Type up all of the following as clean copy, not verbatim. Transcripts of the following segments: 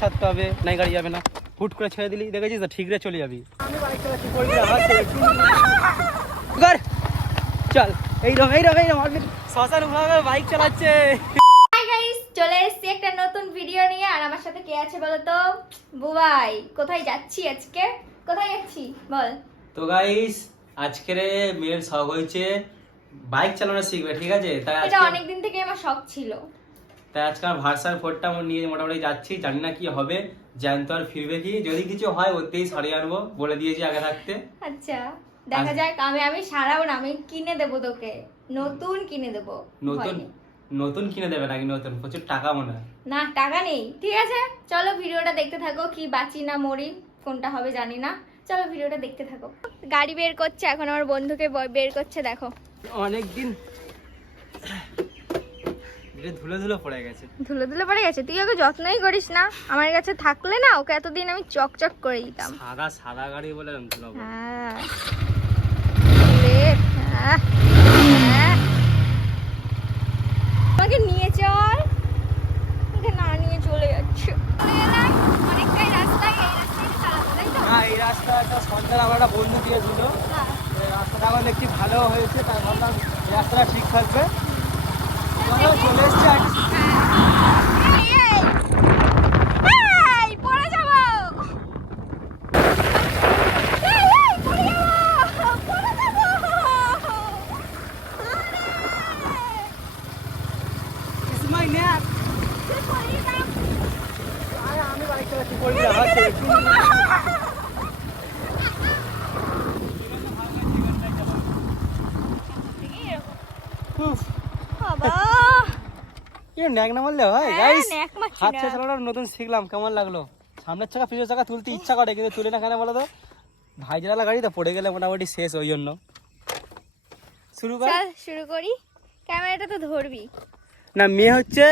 ছাড়তে হবে, নাই গাড়ি যাবে না। হুট করে ছেড়ে দিলি, দেখেছিস তো, ঠিক রে চলে যাবি। আমি বাইক চালাচ্ছি, চল এইরকম শ্মশান ভাবে বাইক চালাচ্ছে। হাই গাইস, চলে এসেছি একটা নতুন ভিডিও নিয়ে। আর আমার সাথে কে আছে বলো তো? বুবাই। কোথায় যাচ্ছি আজকে? কোথায় যাচ্ছি বল? তো গাইস, আজকের মেয়ের শখ হয়েছে বাইক চালানো শিখবে, ঠিক আছে? তাই এটা অনেকদিন থেকে আমার শখ ছিল। তাই আজকে আমার ভার্সান 4টা নিয়ে মোটামুটি যাচ্ছি। জানি না কি হবে, জ্যান্ত আর ফিরবে কি। যদি কিছু হয় ওতেই সারিয়ে আনবো, বলে দিয়েছি আগে থাকতে। আচ্ছা দেখা যাক। আমি সারাবো না, আমি কিনে দেবো তোকে, নতুন কিনে দেবো। নতুন কিনে দেবে নাকি? নতুন প্রচুর টাকা মনে হয়। না, টাকা নেই। ঠিক আছে, চলো ভিডিওটা দেখতে থাকো। কি বাঁচি না মরি কোনটা হবে জানি না। চলো ভিডিওটা দেখতে থাকো। গাড়ি বের করছে এখন, আমার বন্ধুকে বের করছে, দেখো। অনেকদিন ধুলো পড়ে গেছে। ধুলো পড়ে গেছে? তুই ওকে যত্নই করিস না। আমার কাছে থাকলে না, ওকে এতদিন আমি চকচক করে দিতাম। সাদা গাড়ি বলে ধুলো। হ্যাঁ, আমাকে নিয়ে চল। ওকে না নিয়ে চলে যাচ্ছে। অনেকটাই রাস্তা, এই রাস্তায় চালাবো, তাই তো? হ্যাঁ, এই রাস্তাটা সন্ধ্যার আমার একটা বন্ধু দিয়েছিল। রাস্তাটা আমার দেখছি ভালো হয়েছে, তাই ভাবলাম এই রাস্তাটা ঠিক থাকবে। চলে এসছে। আমি বাইক চালাচ্ছি, পড়বি না। ন্যাক না মারলে হয় গাইস। হাত চালানোটা নতুন শিখলাম, কেমন লাগলো? সামনের চাকা পিছনের চাকা তুলতে ইচ্ছা করে, কিন্তু তুলে না কেন বলো তো? ভাই চালা গাড়ি তো, পড়ে গেলে মোটামুটি শেষ, ওই জন্য। শুরু করি। ক্যামেরাটা তো ধরবি না। মেয়ে হচ্ছে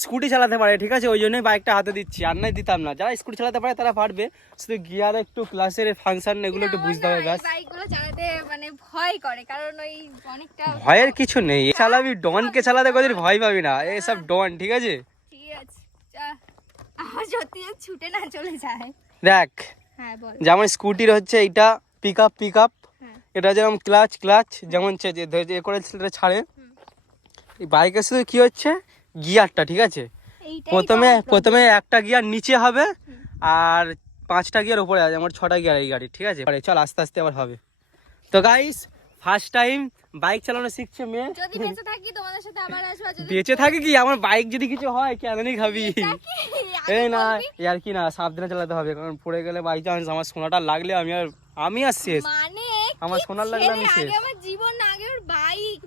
স্কুটি চালাতে পারে, ঠিক আছে? ওই জন্যই বাইকটা হাতে দিচ্ছি, আর নাই দিতাম না। যারা স্কুটি চালাতে পারে তারা পারবে, শুধু গিয়ার একটু ক্লাসের ফাংশন এগুলো একটু বুঝতে হবে ব্যাস। বাইকগুলো চালাতে মানে ভয় করে, কারণ ওই অনেকটা ভয়ের কিছু নেই। চালাবি ডনকে চালাতে কোনোদিন ভয় পাবি না। এসব ডন, ঠিক আছে? ঠিক আছে, আমার সত্যি ছুটে না চলে যায়। দেখ, হ্যাঁ বল। যেমন স্কুটির হচ্ছে এইটা পিক আপ, এটা যেমন ক্লাচ যেমন করে ছাড়ে। এই বাইকের শুধু কি হচ্ছে গিয়ারটা, ঠিক আছে? প্রথমে একটা গিয়ার নিচে হবে, আর 5টা গিয়ার উপরে আছে। আমার 6টা গিয়ার এই গাড়ি, ঠিক আছে? চল আস্তে আস্তে আবার হবে। তো গাইস, ফার্স্ট টাইম বাইক চালানো শিখছে মেয়ে। যদি বেঁচে থাকি তোমাদের সাথে আবার আসবো। যদি বেঁচে থাকি কি, আমার বাইক যদি কিছু হয় কেনই খাবি? এই না আর কি না, সাবধানে চালাতে হবে, কারণ পড়ে গেলে বাই চান্স আমার সোনাটা লাগলে আমি আর শেষ। মানে আমার সোনার লাগলে আমি শেষ। আমার জীবন না, আগে ওর বাইক।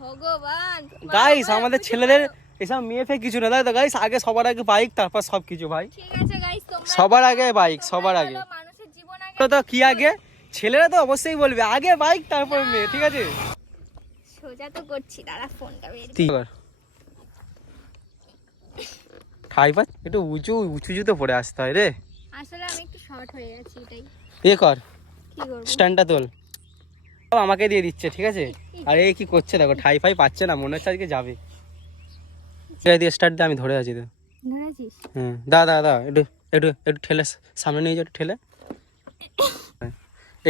ভগবান গাইস, আমাদের ছেলেদের এসব মেয়ে ফেক কিছু না, তাই তো গাইস? আগে সবার আগে বাইক, তারপর সবকিছু ভাই। ঠিক আছে গাইস, তোমরা সবার আগে বাইক, সবার আগে। মানুষের জীবন আগে। তো কি আগে? ছেলেরা তো অবশ্যই বলবে আগে বাইক তারপর মেয়ে, ঠিক আছে? সোজা তো করছি, দাঁড়া ফোনটা বের কর। ঠাইপা একটু উঁচু তো পড়ে আসতে হয় রে। আসলে আমি একটু শর্ট হয়ে গেছি, এটাই। কর, কি করব? স্ট্যান্ডটা তোল। আমাকে দিয়ে দিচ্ছে, ঠিক আছে? আর এই কি করছে দেখো, ঠাই পাচ্ছে না, মনে হচ্ছে আজকে যাবে। দিয়ে স্টার্ট দে, আমি ধরে আছি তো। ধরেছিস? হুম, দা একটু ঠেলে সামনে নিয়ে যা, একটু ঠেলে।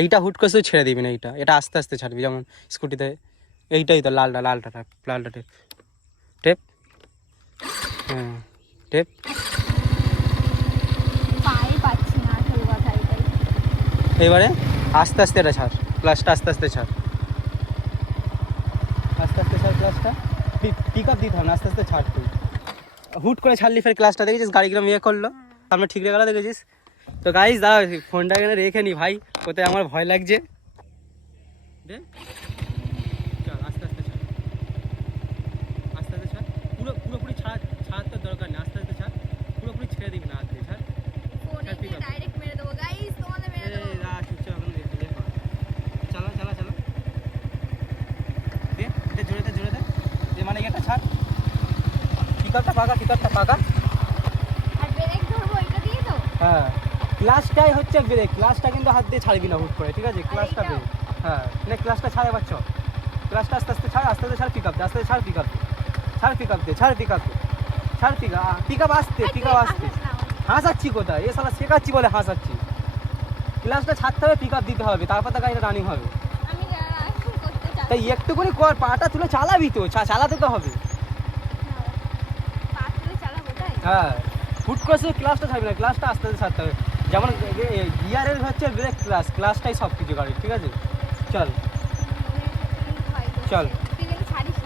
এইটা হুট করে শুধু ছেড়ে দিবি না, এটা আস্তে আস্তে ছাড়বি, যেমন স্কুটিতে। এইটাই তো লালটা টেপ। হ্যাঁ, টেপ। পাই পাচ্ছি না, আসল কথা এটাই। এবারে আস্তে আস্তে এটা ছাড়, ক্লাসটা আস্তে আস্তে ছাড় ক্লাসটা। পিক আপ দিতে হবে না, আস্তে আস্তে ছাড়। তুই হুট করে ছাড়লি, ফের ক্লাসটা দেখেছিস গাড়ি কিরম করলো, সামনে ঠিক রেখে গেল, দেখেছিস তো? গাইস দাঁড়া, ফোনটা এখানে রেখে নি ভাই, কোথায় আমার ভয় লাগছে। চল আস্তে আস্তে ছাড়, পুরোপুরি ছাড় তো দরকার নেই, আস্তে আস্তে ছাড়, পুরোপুরি ছেড়ে দিবি না, হাত দিয়ে ছাড়। ফোনে দিয়ে ডাইরেক্ট মেরে দেবো গাইস, তোমাদের মেরে দেবো। চালা জোরে দে, মানে এটা ছাড়। পিকআপটা ফাঁকা। আর ব্রেক ধরবো এটা দিয়ে তো। হ্যাঁ, ক্লাসটাই হচ্ছে ব্রেক। ক্লাসটা কিন্তু হাত দিয়ে ছাড়বি না হুট করে, ঠিক আছে? ক্লাসটা ব্রেক। হ্যাঁ, ক্লাসটা ছাড় এবার। ক্লাসটা আস্তে আস্তে ছাড়, ছাড় পিকআপ দে, আস্তে ছাড় পিকআপ দে। পিকআপ আস্তে। হাসাচ্ছি কোথায়? এ শালা শেখাচ্ছি বলে হাসাচ্ছি। ক্লাসটা ছাড়তে হবে, পিক আপ দিতে হবে, তারপর তো গাড়িটা রানিং হবে। আমি করতে চাই তাই একটুখানি কর, পাটা তুলে চালাবি তো, চালাতে তো হবে। পাতলে চালাবো তাই হ্যাঁ, হুট করে শুধু ক্লাসটা ছাড়বি না, ক্লাসটা আস্তে আস্তে ছাড়তে হবে। যেমন গিয়ারের হচ্ছে ব্রেক, ক্লাসটাই সব কিছু গাড়ি, ঠিক আছে? চল চল।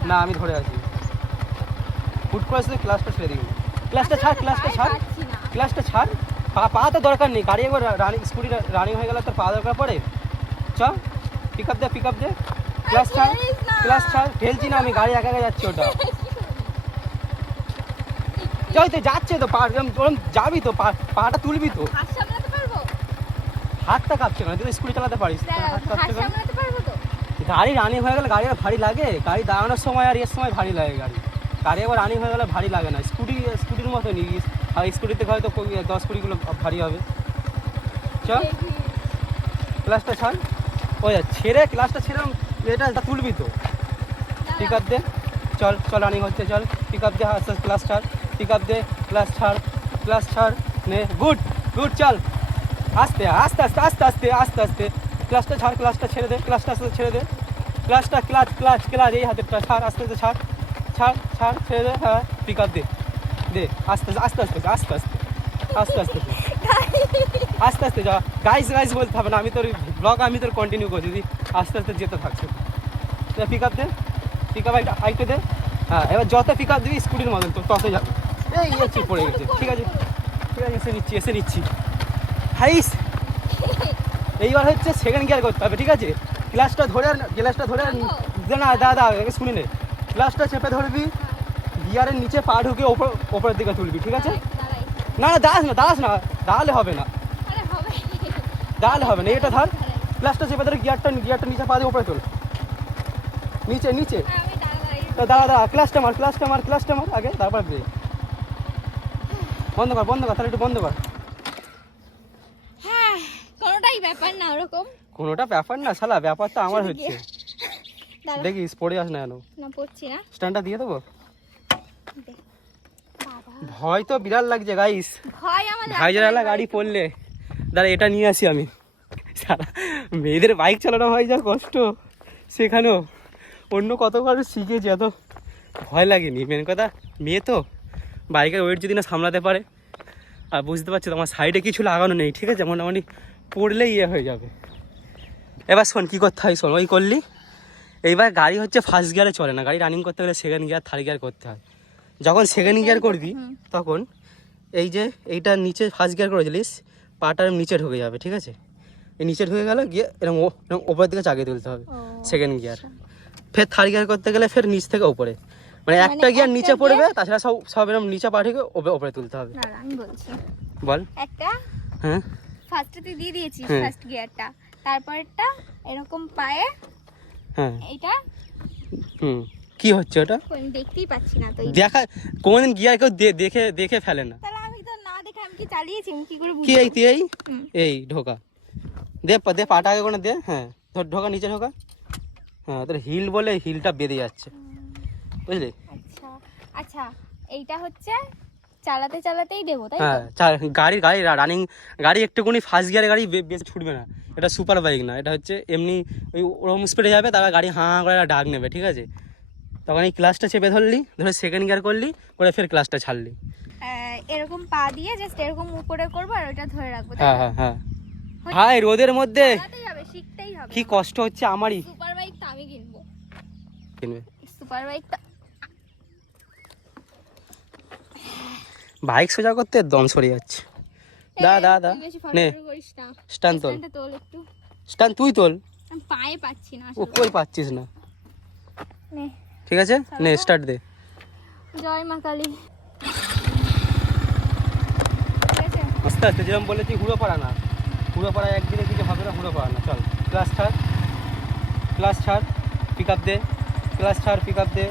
না আমি ধরে আছি, হুট করে শুধু ক্লাসটা ছেড়ে দিবি। ক্লাসটা ছাড়, ক্লাসটা ছাড়, ক্লাসটা ছাড়। পা তো দরকার নেই, গাড়ি একবার রানিং, স্কুটি রানিং হয়ে গেলে তোর পা দরকার পড়ে। চল, পিক আপ দে, পিক আপ দে। ক্লাস ছাড়, ক্লাস ছাড়। ঠেলছি না আমি, গাড়ি একা একা যাচ্ছে ওটা। যাই তো, যাচ্ছে তো, ওরম যাবি তো, পাটা তুলবি তো। হাতটা কাঁপছে না, তুই স্কুটি চালাতে পারিস? হাত কাঁপছে কেন? গাড়ি রানিং হয়ে গেলে গাড়ি আর ভারী লাগে? গাড়ি দাঁড়ানোর সময় আর এর সময় ভারী লাগে গাড়ি। গাড়ি একবার রানিং হয়ে গেলে ভারী লাগে না। স্কুটির মতো নিস, আর স্কুটিতে হয়তো 10-20 কিলো ভারী হবে। চল, ক্লাসটা ছাড়। ওই ছেড়ে, ক্লাসটা ছেড়ে এটা তুলবি তো। পিক আপ দে, চল চল, রানিং হচ্ছে, চল পিক আপ দে, আস্তে আস্তে ক্লাস ছাড়, পিক আপ দে, ক্লাস ছাড়, ক্লাস ছাড়, নে, গুড গুড। চল আস্তে আস্তে আস্তে আস্তে আস্তে আস্তে আস্তে, ক্লাসটা ছাড়, ক্লাসটা ছেড়ে দে, ক্লাসটা আস্তে আস্তে ছেড়ে দে, ক্লাসটা, ক্লাচ ক্লাচ ক্লাচ, এই হাতেরটা ছাড়, আস্তে আস্তে ছাড়, ছাড় ছাড়, ছেড়ে দে। হ্যাঁ, পিক আপ দে, দে, আস্তে আস্তে আস্তে আস্তে আস্তে আস্তে আস্তে আস্তে আস্তে যা। গাইস গাইস বলতে হবে না, আমি তোর ব্লগ আমি তোর কন্টিনিউ করছি, যদি আস্তে আস্তে যেতে থাকছে। পিক আপ দে, পিক আপ আইটে দে। হ্যাঁ, এবার যত পিক আপ দিবি স্কুটির মতন তো তত যাবে। এই যাচ্ছি, পড়ে গেছে। ঠিক আছে ঠিক আছে, এসে নিচ্ছি হাইস। এইবার হচ্ছে সেকেন্ড গিয়ার করতে হবে, ঠিক আছে? ক্লাসটা ধরে না, দাদা শুনে নে। ক্লাসটা চেপে ধরবি, গিয়ারের নিচে পা ঢুকে ওপরের দিকে তুলবি, ঠিক আছে? না না, দাঁড়াস না, দাঁড়ালে হবে না, দাঁড়ালে হবে না। এটা ধর, ক্লাসটা চেপে ধরে গিয়ারটা নিচে পা দিয়ে ওপরে তোল, নিচে নিচে। তো দাঁড়া, ক্লাসটা মার আগে, তারপর ব্রেক। বন্ধ কর, তাহলে একটু বন্ধ কর। হ্যাঁ, কোনোটাই ব্যাপার না ওরকম। কোনোটা ব্যাপার না শালা, ব্যাপারটা আমার হচ্ছে। দেখিস পড়ে আস না কেন। না পড়ছি না, স্ট্যান্ডটা দিয়ে দেবো। ভয় তো বিড়াল লাগছে গাইস, ভাইজারা গাড়ি পড়লে। দাঁড়া, এটা নিয়ে আসি আমি। সারা মেয়েদের বাইক চালানো হয় যা কষ্ট, সেখানেও অন্য কতবার শিখেছি, এত ভয় লাগেনি। মেন কথা, মেয়ে তো বাইকের ওয়েট যদি না সামলাতে পারে। আর বুঝতে পারছি তো, আমার সাইডে কিছু লাগানো নেই, ঠিক আছে? মোটামুটি পড়লেই ইয়ে হয়ে যাবে। এবার শোন কী করতে হয়, শোন। ওই করলি, এইবার গাড়ি হচ্ছে ফার্স্ট গিয়ারে চলে না, গাড়ি রানিং করতে গেলে সেকেন্ড গিয়ার, থার্ড গিয়ার করতে হয়। যখন সেকেন্ড গিয়ার করবি তখন এই যে এইটা নিচে ফার্স্ট গিয়ার করেছিলিস, পাটার নিচে ঢুকে যাবে, ঠিক আছে? এই নিচে ঢুকে গেলে গিয়ে এরকম ওপরের দিকে চাগিয়ে তুলতে হবে সেকেন্ড গিয়ার। ফের থার্ড গিয়ার করতে গেলে ফের নিচ থেকে উপরে, মানে একটা গিয়ার নিচে পড়বে, তাছাড়া সব এরকম নিচে পা ঢুকে ওপরে তুলতে হবে। আমি বলছি, বল। একটা, হ্যাঁ, ফার্স্টে তুই দিয়ে দিয়েছিস ফার্স্ট গিয়ারটা, তারপরটা এরকম পায়ে, হ্যাঁ এইটা কি হচ্ছে ওটা আমি দেখতেই পাচ্ছি না তো। দেখা কোনদিন গিয়ার কেউ দেখে ফেলে না। তাহলে আমি তো না দেখে আমি কি চালিয়েছি, আমি কি করে বুঝবো? কি এই ঢোকা দে পাটা আগে করে দে। হ্যাঁ, ধর, ঢোকা, নিচে ঢোকা। হ্যাঁ, তোর হিল বলে হিলটা বেরিয়ে যাচ্ছে, বুঝলি? আচ্ছা আচ্ছা, এইটা হচ্ছে চালাতে চালাতেই দেবো, তাই? হ্যাঁ, গাড়ি রানিং গাড়ি একটুখানি ফার্স্ট গিয়ারে গাড়ি বেশি ছুটবে না। এটা সুপার বাইক না, এটা হচ্ছে এমনি ওই ওরকম স্পিডে যাবে, তারপর গাড়ি হাঁ করে ডাক নেবে, ঠিক আছে? তখন এই ক্লাসটা চেপে ধরলি, ধরে সেকেন্ড গিয়ার করলি, করে ফের ক্লাসটা ছাড়লি। এরকম পা দিয়ে জাস্ট এরকম উপরে করবো আর ওটা ধরে রাখবো। হ্যাঁ হ্যাঁ হ্যাঁ। ভাই রোদের মধ্যে শিখতেই হবে। কি কষ্ট হচ্ছে আমারই। সুপার বাইকটা আমি কিনবো। কিনবে? সুপার বাইকটা বাইক সোজা করতে দম সরে যাচ্ছে। দা নে, স্ট্যান্ড তোল, একটু স্ট্যান্ড তুই তোল। আমি পায়ে পাচ্ছি না, ও কই পাচ্ছিস না? নে, ঠিক আছে, নে স্টার্ট দে। জয় মা কালী। আস্তে আস্তে, যেরকম বলেছি হুড়ো পাড়া না, হুড়ো পাড়া একদিনে কিছু হবে না, হুড়ো পাড়া না। চল, ক্লাস ছাড়, পিক আপ দে, ক্লাস ছাড়, পিক আপ দে,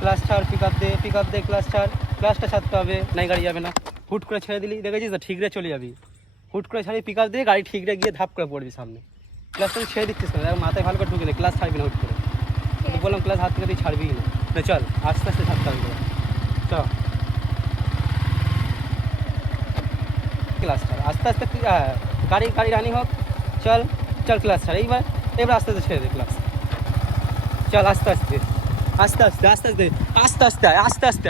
ক্লাস ছাড়, পিক আপ দে, ক্লাস ছাড়। ক্লাসটা ছাড়তে হবে, নাই গাড়ি যাবে না। হুট করে ছেড়ে দিলি, দেখেছিস তো, ঠিকরে চলে যাবি। হুট করে ছাড়ি, পিক আপ দিয়ে গাড়ি ঠিকরে গিয়ে ধাপ করে পড়বি সামনে। ক্লাসটা ছেড়ে দিচ্ছিস না, মাথায় ভালো করে ঢুকে ক্লাস ছাড়বি না হুট করে। বললাম ক্লাস হাত থেকে তুই ছাড়বি না। চল, আস্তে আস্তে ছাড়তে হবে, চল। ক্লাস ছাড়, আস্তে আস্তে গাড়ি রানিং হোক। চল চল ক্লাস ছাড়, এবার আস্তে আস্তে ছেড়ে দে ক্লাস। চল আস্তে আস্তে আস্তে আস্তে আস্তে আস্তে আস্তে আস্তে আস্তে আস্তে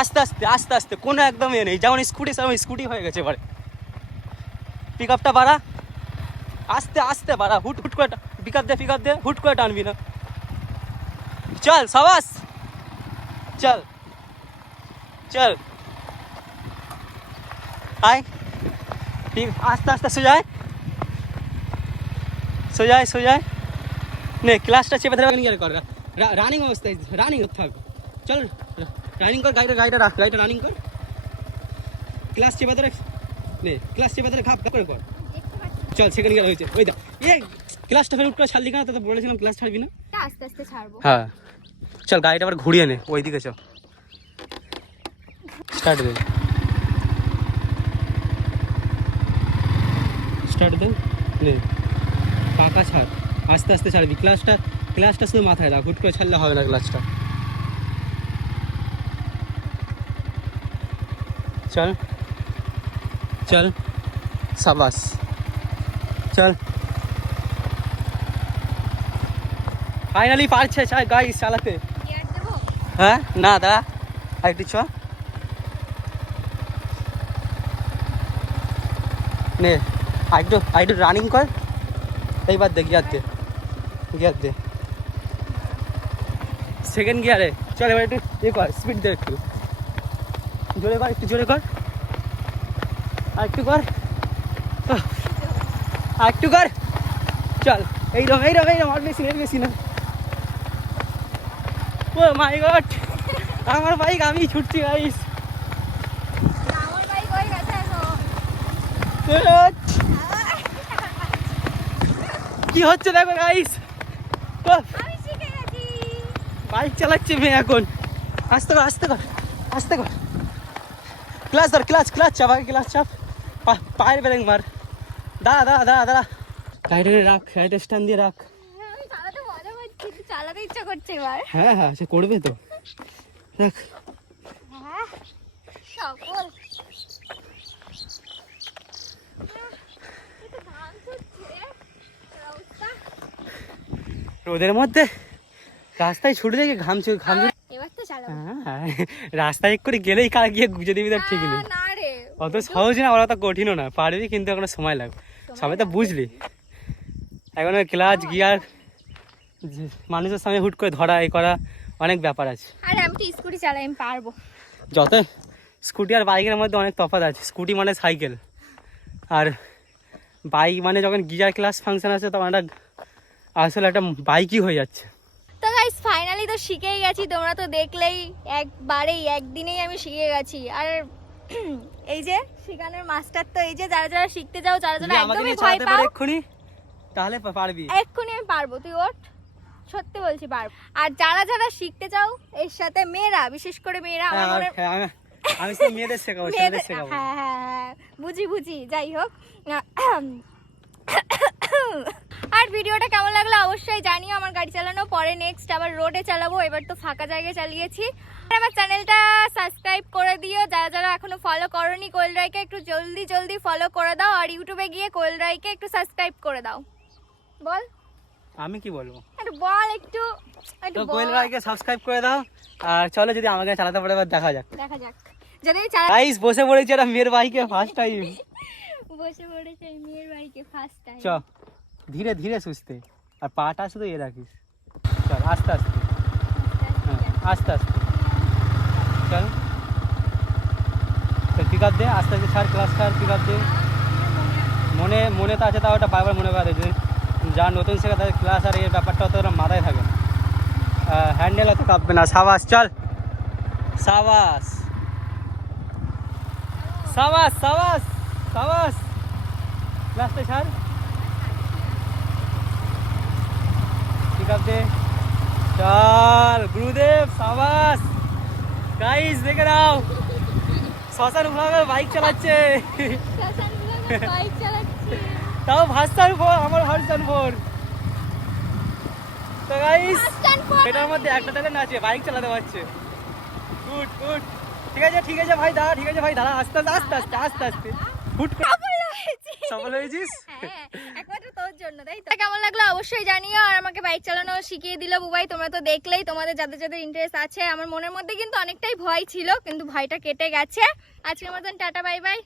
আস্তে আস্তে আস্তে আস্তে কোনো একদম এ নেই, যেমন স্কুটি হয়ে গেছে এবারে। পিক আপটা বাড়া, আস্তে আস্তে বাড়া, হুট করে পিক আপ দে, হুট করে টানবি না। চল সাবাস, চল চল আয়, আস্তে আস্তে সোজায় নে, ক্লাসটা চেপে ধরে গিয়ে কর, রানিং অবস্থায় রানিং থাক। চল রানিং কর, গাড়িটা রানিং কর, ক্লাস চেপে ধরে নে, ক্লাস চেপে ধরে ঘাপ করে কর। চল সেকেন্ড গিয়ার হয়েছে, ওই দা ক্লাসটা ফের উঠ করে ছাড়লি কেন? তো বলেছিলাম ক্লাস ছাড়বি না। আস্তে আস্তে ছাড়বো। হ্যাঁ চল গাড়িটা আবার ঘুরিয়ে নে, ওইদিকে চল, স্টার্ট দে নে, পাকা ছাড়, আস্তে আস্তে ছাড়বি। ক্লাসটা শুধু মাথায় রাখ, হুট করে ছাড়লে হবে না ক্লাসটা। চল চল সাবাস, চল ফাইনালি পারছে গাইস চালাতে। গিয়ার দেবো? হ্যাঁ না দাঁড়া, আরেকটু চ নে, আরেকটু রানিং কর, এইবার দে গিয়ার দে সেকেন্ড গিয়ারে। চল এবার একটু কর, স্পিড দে, একটু জোরে কর, আরেকটু কর, আরেকটু কর। চল এইরকম আর বেশি না। ও মাই গড, আমার বাইক আমি ছুটছি গাইস। আমার বাইক হয়ে গেছে এখন। কি হচ্ছে দেখো গাইস, আমি শিখে গেছি। বাইক চালাচ্ছি মেয়ে এখন। আস্তে কর ক্লাস ধর, ক্লাচ চাপ আগে, ক্লাচ চাপ, পায়ের ব্রেক মার। দাঁড়া গাড়িটা রাখ, গাড়িটা স্ট্যান্ড দিয়ে রাখ। আমি চালাতে মজা পাচ্ছি, কিন্তু চালাতে ইচ্ছা করছে এবার। হ্যাঁ সে করবে তো, দেখ হ্যাঁ সফল। একটু ঘাম ছুটছে, অবস্থা। রোদের মধ্যে রাস্তায় ছুটে দেখে ঘাম এবার তো চালাবো। হ্যাঁ, রাস্তায় এক করে গেলেই কার গিয়ে গুজে দিবি তার ঠিক নেই। না রে, অত সহজ না, ওরা তো কঠিনও না, পারবি কিন্তু এখনো সময় লাগবে। সবাই তো বুঝলি, এখন ক্লাচ গিয়ার মানুষের সামনে হুট করে ধরা এ করা অনেক ব্যাপার আছে। আরে আমি তো স্কুটি চালাই, আমি পারবো। যত স্কুটি আর বাইকের মধ্যে অনেক তফাৎ আছে। স্কুটি মানে সাইকেল, আর বাইক মানে যখন গিয়ার ক্লাস ফাংশন আছে তখন আসলে একটা বাইকই হয়ে যাচ্ছে। তো গাইস ফাইনালি তো শিখেই গেছি, তোমরা তো দেখলেই, একদিনেই আমি শিখে গেছি। আর এই যে শেখানোর মাস্টার তো এই যে, যারা শিখতে যাও, যারা একদমই ভয় পাও, তাহলে পারবি, এক্ষুনি আমি পারবো, তুই ওঠ, সত্যি বলছি পারবো। আর যারা শিখতে চাও এর সাথে মেয়েরা, বিশেষ করে মেয়েরা, আমি তো মেয়েদের শেখাবো, ছেলেদের শেখাবো। হ্যাঁ বুঝি, যাই হোক। আর ভিডিওটা কেমন লাগলো অবশ্যই জানিও। আমার গাড়ি চালানো পরে নেক্সট আবার রোডে চালাবো, এবার তো ফাঁকা জায়গায় চালিয়েছি। আর আমার চ্যানেলটা সাবস্ক্রাইব করে দিও, যারা এখনো ফলো করোনি কোয়েল রায়কে একটু জলদি ফলো করে দাও। আর ইউটিউবে গিয়ে কোয়েল রায়কে একটু সাবস্ক্রাইব করে দাও। বল, আমি কি বলবো, একটু বল, একটু কোয়েল রায়কে সাবস্ক্রাইব করে দাও। আর চলো, যদি আমাকে চালাতে পারে এবার দেখা যাক। যদি গাইস বসে পড়েছি একটা মেয়ের বাইকে ফার্স্ট টাইম। বসে পড়েছে মেয়ের বাইকে ফার্স্ট টাইম। চ ধীরে সুস্থে, আর পাটা শুধু এ রাখিস। চল আস্তে আস্তে চল, পিক আপ দে, আস্তে ছাড়, ক্লাস ছাড়, পিক আপ দে। মনে তো আছে, তাও ওটা বারবার মনে করে যে যা নতুন শেখা তাদের ক্লাস আর এই ব্যাপারটা অত মাথায় থাকে না, হ্যান্ডেল অত কাঁপবে না। সাবাস, চল সাবাস, ক্লাসটা ছাড়, পিক আপ দে, চল গুরুদেব, সাবাস। গাইস দেখে নাও, শ্মশান ভ্লগার বাইক চালাচ্ছে, বাইক চালাচ্ছি, তাও ভার্সন 4, আমার ভার্সন 4। তো গাইস এটার মধ্যে একটা ট্যালেন্ট আছে, বাইক চালাতে পারছে। গুড ঠিক আছে ভাই দাঁড়া, আস্তে হুট করে সফল হয়েছি। সফল হয়েছিস? হ্যাঁ, একমাত্র তোর জন্য, তাই তো? কেমন লাগলো অবশ্যই জানিও। আর আমাকে বাইক চালানো শিখিয়ে দিল বুবাই, তোমরা তো দেখলেই। তোমাদের যাদের যাদের ইন্টারেস্ট আছে, আমার মনের মধ্যে কিন্তু অনেকটাই ভয় ছিল, কিন্তু ভয়টা কেটে গেছে। আজকের মতন টাটা, বাই বাই।